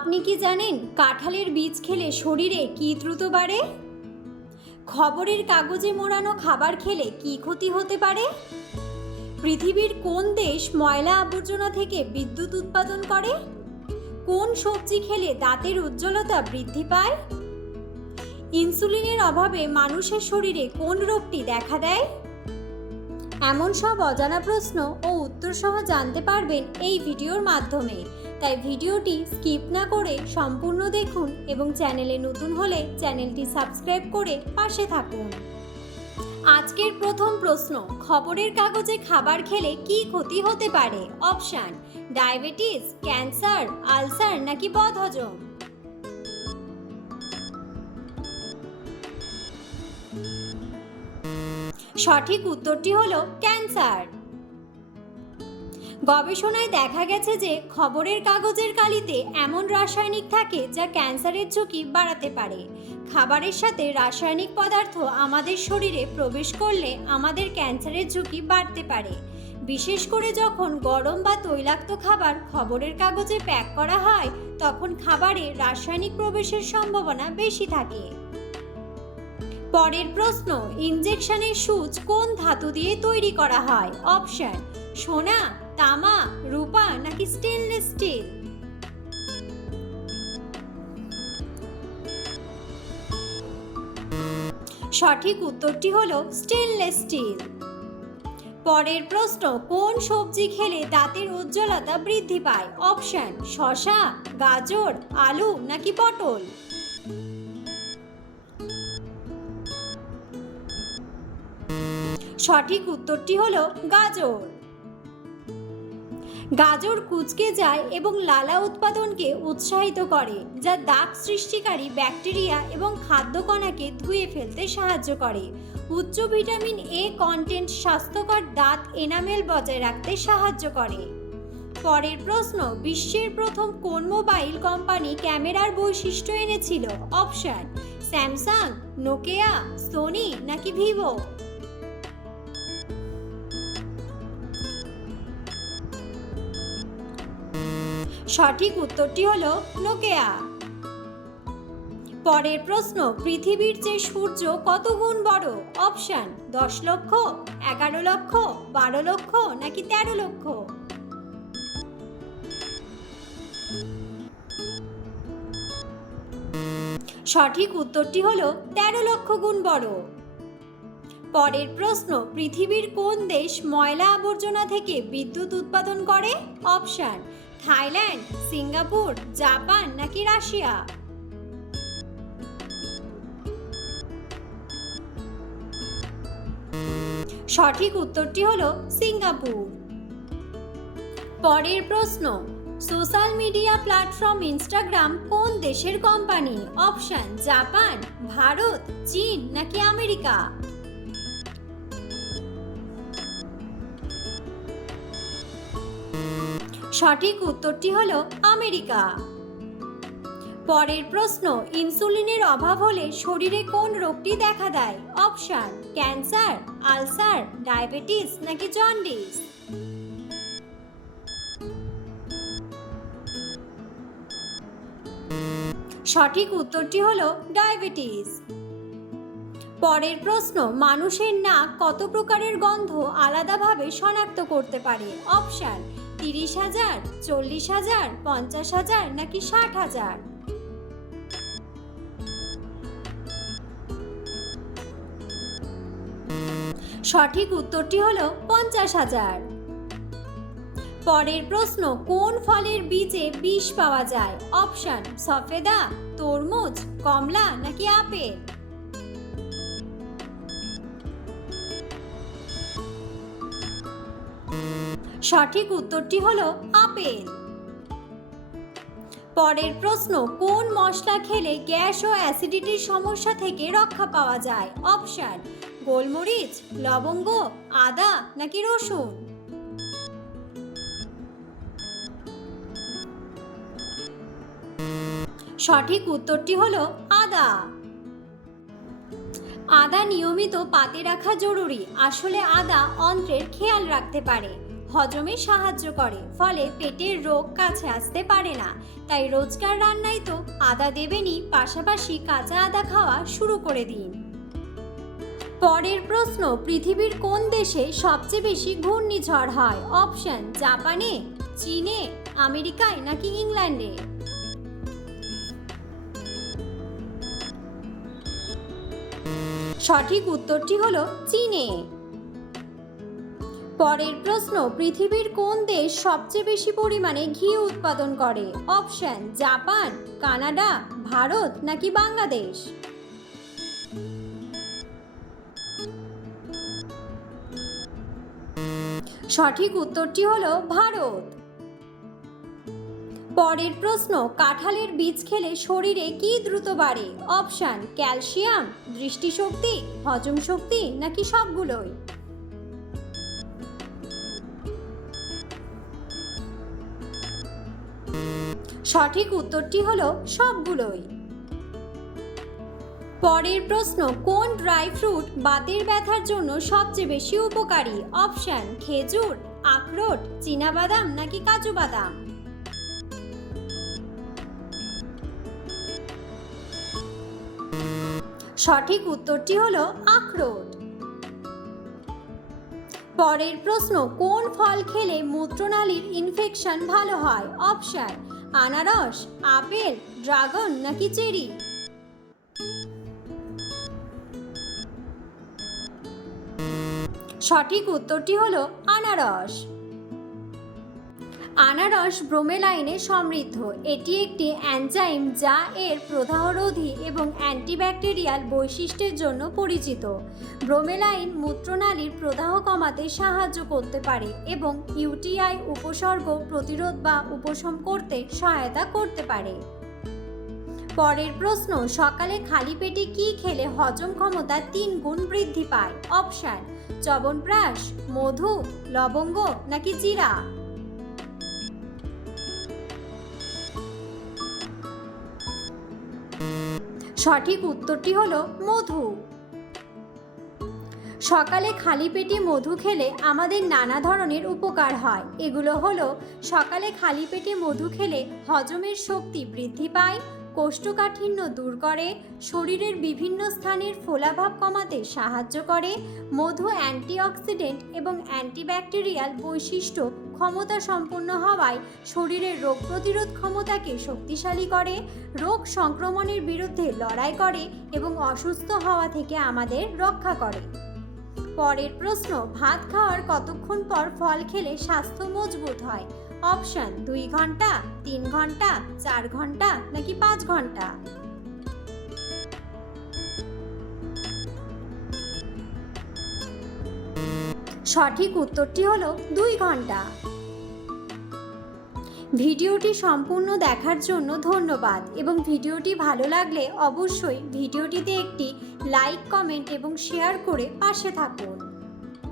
আপনি কি জানেন কাঁঠালের বীজ খেলে শরীরে কি দ্রুত বাড়ে? খবরের কাগজে মোড়ানো খাবার খেলে কি ক্ষতি হতে পারে? পৃথিবীর কোন দেশ ময়লা আবর্জনা থেকে বিদ্যুৎ উৎপাদন করে? কোন সবজি খেলে দাঁতের উজ্জ্বলতা বৃদ্ধি পায়? ইনসুলিনের অভাবে মানুষের শরীরে কোন রোগটি দেখা দেয়? এমন সব অজানা প্রশ্ন ও উত্তর সহ জানতে পারবেন এই ভিডিওর মাধ্যমে। তাই ভিডিওটি স্কিপ না করে সম্পূর্ণ দেখুন এবং চ্যানেলে নতুন হলে চ্যানেলটি সাবস্ক্রাইব করে পাশে থাকুন। আজকের প্রথম প্রশ্ন, খবরের কাগজে খাবার খেলে কি ক্ষতি হতে পারে? অপশান, ডায়াবেটিস, ক্যান্সার, আলসার নাকি বদহজম? সঠিক উত্তরটি হলো ক্যান্সার। গবেষণায় দেখা গেছে যে খবরের কাগজের কালিতে এমন রাসায়নিক থাকে যা ক্যান্সারের ঝুঁকি বাড়াতে পারে। খাবারের সাথে রাসায়নিক পদার্থ আমাদের শরীরে প্রবেশ করলে আমাদের ক্যান্সারের ঝুঁকি বাড়তে পারে। বিশেষ করে যখন গরম বা তৈলাক্ত খাবার খবরের কাগজে প্যাক করা হয়, তখন খাবারে রাসায়নিক প্রবেশের সম্ভাবনা বেশি থাকে। পরের প্রশ্ন, ইনজেকশনের সূচ কোন ধাতু দিয়ে তৈরি করা হয়? অপশন, সোনা। তামা, রূপা নাকি স্টেনলেস স্টিল সঠিক উত্তরটি হলো স্টেনলেস স্টিল পরের প্রশ্ন, কোন সবজি খেলে দাঁতের উজ্জ্বলতা বৃদ্ধি পায়? অপশন, শসা, গাজর, আলু নাকি পটল? সঠিক উত্তরটি হলো গাজর। গাজর কুচকে যায় এবং লালা উৎপাদনকে উৎসাহিত করে, যা দাগ সৃষ্টিকারী ব্যাকটেরিয়া এবং খাদ্যকণাকে ধুয়ে ফেলতে সাহায্য করে। উচ্চ ভিটামিন এ কন্টেন্ট স্বাস্থ্যকর দাঁত এনামেল বজায় রাখতে সাহায্য করে। পরের প্রশ্ন, বিশ্বের প্রথম কোন মোবাইল কোম্পানি ক্যামেরার বৈশিষ্ট্য এনেছিল? অপশন, স্যামসাং, নোকিয়া, সোনি নাকি ভিভো? সঠিক উত্তরটি হল নোকেয়া। পরের প্রশ্ন, পৃথিবীর চেয়ে সূর্য কত গুণ বড়? অপশান, দশ লক্ষ, এগারো লক্ষ, বারো লক্ষ, নাকি তেরো লক্ষ? সঠিক উত্তরটি হল তেরো লক্ষ গুণ বড়। পরের প্রশ্ন, পৃথিবীর কোন দেশ ময়লা আবর্জনা থেকে বিদ্যুৎ উৎপাদন করে? অপশন থাইল্যান্ড, সিঙ্গাপুর, জাপান নাকি রাশিয়া? সঠিক উত্তরটি হলো সিঙ্গাপুর। পরের প্রশ্ন, সোশ্যাল মিডিয়া প্ল্যাটফর্ম ইনস্টাগ্রাম কোন দেশের কোম্পানি? অপশন, জাপান, ভারত, চীন নাকি আমেরিকা? সঠিক উত্তরটি হল আমেরিকা। পরের প্রশ্ন, ইনসুলিনের অভাব হলে শরীরে কোন রোগটি দেখা দেয়? অপশন, ক্যান্সার, আলসার, ডায়াবেটিস নাকি জন্ডিস? সঠিক উত্তরটি হল ডায়াবেটিস। পরের প্রশ্ন, মানুষের নাক কত প্রকারের গন্ধ আলাদাভাবে শনাক্ত করতে পারে? অপশন তিরিশ হাজার, চল্লিশ হাজার, পঞ্চাশ হাজার নাকি ষাট হাজার? সঠিক উত্তরটি হলো পঞ্চাশ হাজার। পরের প্রশ্ন, কোন ফলের বীজে বিষ পাওয়া যায়? অপশন, সফেদা, তরমুজ, কমলা নাকি আপেল? সঠিক উত্তরটি হলো আপেল। পরের প্রশ্ন, কোন মশলা খেলে গ্যাস ও অ্যাসিডিটির সমস্যা থেকে রক্ষা পাওয়া যায়? অপশন, গোলমরিচ, লবঙ্গ, আদা নাকি রসুন? সঠিক উত্তরটি হলো আদা। আদা নিয়মিত পাতে রাখা জরুরি। আসলে আদা অন্ত্রের খেয়াল রাখতে পারে। হজমে সাহায্য করে, ফলে পেটের রোগ কাছে আসতে পারে না। তাই রোজকার রান্নায় তো আদা দেবেনই পাশাপাশি কাঁচা আদা খাওয়া শুরু করে দিন। পরের প্রশ্ন, পৃথিবীর কোন দেশে সবচেয়ে বেশি ঘূর্ণিঝড় হয়? অপশন, জাপানে, চীনে, আমেরিকায় নাকি ইংল্যান্ডে? সঠিক উত্তরটি হলো চীনে। পরের প্রশ্ন, পৃথিবীর কোন দেশ সবচেয়ে বেশি পরিমাণে ঘি উৎপাদন করে? অপশন, জাপান, কানাডা, ভারত নাকি বাংলাদেশ? সঠিক উত্তরটি হলো ভারত। পরের প্রশ্ন, কাঁঠালের বীজ খেলে শরীরে কি দ্রুত বাড়ে? অপশন, ক্যালসিয়াম, দৃষ্টিশক্তি, হজম শক্তি নাকি সবগুলোই? সঠিক উত্তরটি হলো সবগুলোই। পরের প্রশ্ন, কোন ড্রাই ফ্রুট বাতের ব্যথার জন্য সবচেয়ে বেশি উপকারী? অপশন, খেজুর, আখরোট, চীনাবাদাম নাকি কাজু বাদাম? সঠিক উত্তরটি হলো আখরোট। পরের প্রশ্ন, কোন ফল খেলে মূত্রনালীর ইনফেকশন ভালো হয়? অপশন আনারস আপেল ড্রাগন নাকি চেরি? সঠিক উত্তরটি হলো আনারস। আনারস ব্রোমেলাইনে সমৃদ্ধ। এটি একটি অ্যানজাইম যা এর প্রদাহরোধী এবং অ্যান্টিব্যাকটেরিয়াল বৈশিষ্ট্যের জন্য পরিচিত। ব্রোমেলাইন মূত্রনালীর প্রদাহ কমাতে সাহায্য করতে পারে এবং ইউটিআই উপসর্গ প্রতিরোধ বা উপশম করতে সহায়তা করতে পারে। পরের প্রশ্ন, সকালে খালি পেটে কি খেলে হজম ক্ষমতা তিন গুণ বৃদ্ধি পায়? অপশন চবনপ্রাশ মধু, লবঙ্গ নাকি জিরা সঠিক উত্তরটি হলো মধু। সকালে খালি পেটে মধু খেলে আমাদের নানা ধরনের উপকার হয়। এগুলো হলো সকালে খালি পেটে মধু খেলে হজমের শক্তি বৃদ্ধি পায় কোষ্ঠকাঠিন্য দূর করে, শরীরের বিভিন্ন স্থানের ফোলাভাব কমাতে সাহায্য করে, মধু অ্যান্টিঅক্সিডেন্ট এবং অ্যান্টিব্যাকটেরিয়াল বৈশিষ্ট্য ক্ষমতা সম্পন্ন হওয়ায় শরীরের রোগ প্রতিরোধ ক্ষমতাকে শক্তিশালী করে, রোগ সংক্রমণের বিরুদ্ধে লড়াই করে এবং অসুস্থ হওয়া থেকে আমাদের রক্ষা করে। পরের প্রশ্ন, ভাত খাওয়ার কতক্ষণ পর ফল খেলে স্বাস্থ্য মজবুত হয়? অপশন দুই ঘণ্টা, তিন ঘণ্টা, চার ঘণ্টা, নাকি পাঁচ ঘণ্টা? সঠিক উত্তরটি হলো দুই ঘণ্টা। ভিডিওটি সম্পূর্ণ দেখার জন্য ধন্যবাদ এবং ভিডিওটি ভালো লাগলে অবশ্যই ভিডিওটিতে একটি লাইক, কমেন্ট এবং শেয়ার করে পাশে থাকুন।